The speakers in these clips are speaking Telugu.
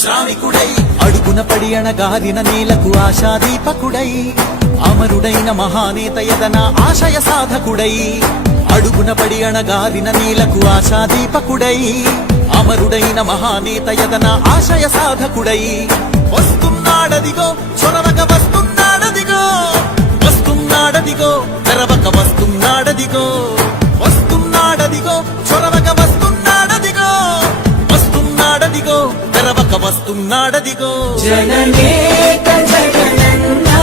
శ్రామికుడై అడుగున పడి అణగారిన నేలకు ఆశాదీపకుడై అమరుడైన మహానేత యదన ఆశయ సాధకుడై అడుగున పడి అణగారిన నేలకు ఆశాదీపకుడై అమరుడైన మహానేత యదన ఆశయ సాధకుడై వస్తున్నాడదిగో చొరవక వస్తున్నాడదిగో వస్తున్నాడదిగో తెరవక వస్తున్నాడదిగో వస్తున్నాడదిగో చొరవక వస్తున్నాడదిగో వస్తున్నాడదిగో తెరవక వస్తున్నాడదిగో జననేక జగనన్నా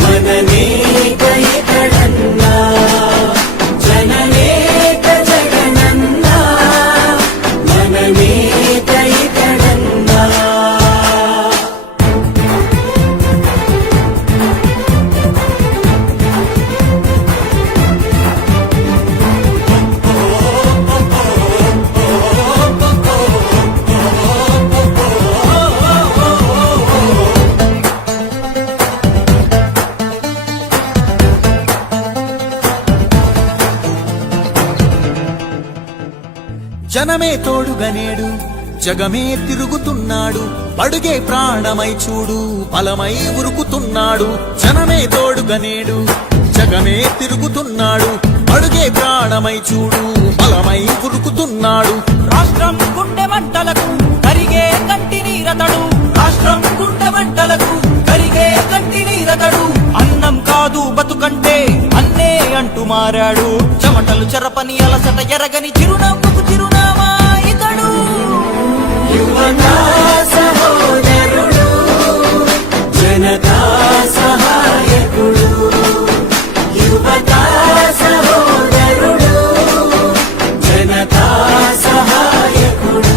మననేక ఇతడన్నా జననేక జగనన్నా మననేక ఇతడన్నా జనమే తోడుగనేడు జగమే తిరుగుతున్నాడు అడుగే ప్రాణమై చూడు బలమై ఉరుకుతున్నాడు జనమే తోడుగనేడు జగమే తిరుగుతున్నాడు అడుగే ప్రాణమై చూడు బలమై ఉరుకుతున్నాడు రాష్ట్రం గుండె మంటలకు కరిగే కంటి నీరతడు రాష్ట్రం గుండె మంటలకు కరిగే కంటి నీరతడు అన్నం కాదు బతుకంటే అన్నే అంటూ మారాడు చెమటలు చెరపని అలసట ఎరగని చిరునవ్వుకు చిరునామా ఇతడు యువతా సహోదరుడు జనతా సహాయకుడు యువతా సహోదరుడు జనతా సహాయకుడు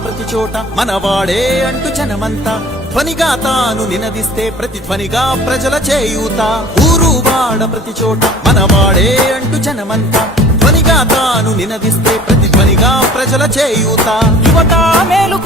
ప్రతి చోట మనవాడే అంటూ జనమంతా ధ్వనిగా తాను నినదిస్తే ప్రతిధ్వనిగా ప్రజల చేయూత ఊరు వాడ ప్రతి చోట మనవాడే అంటూ జనమంతా ధ్వనిగా తాను నినదిస్తే ప్రతిధ్వనిగా ప్రజల చేయూత యువత మేలు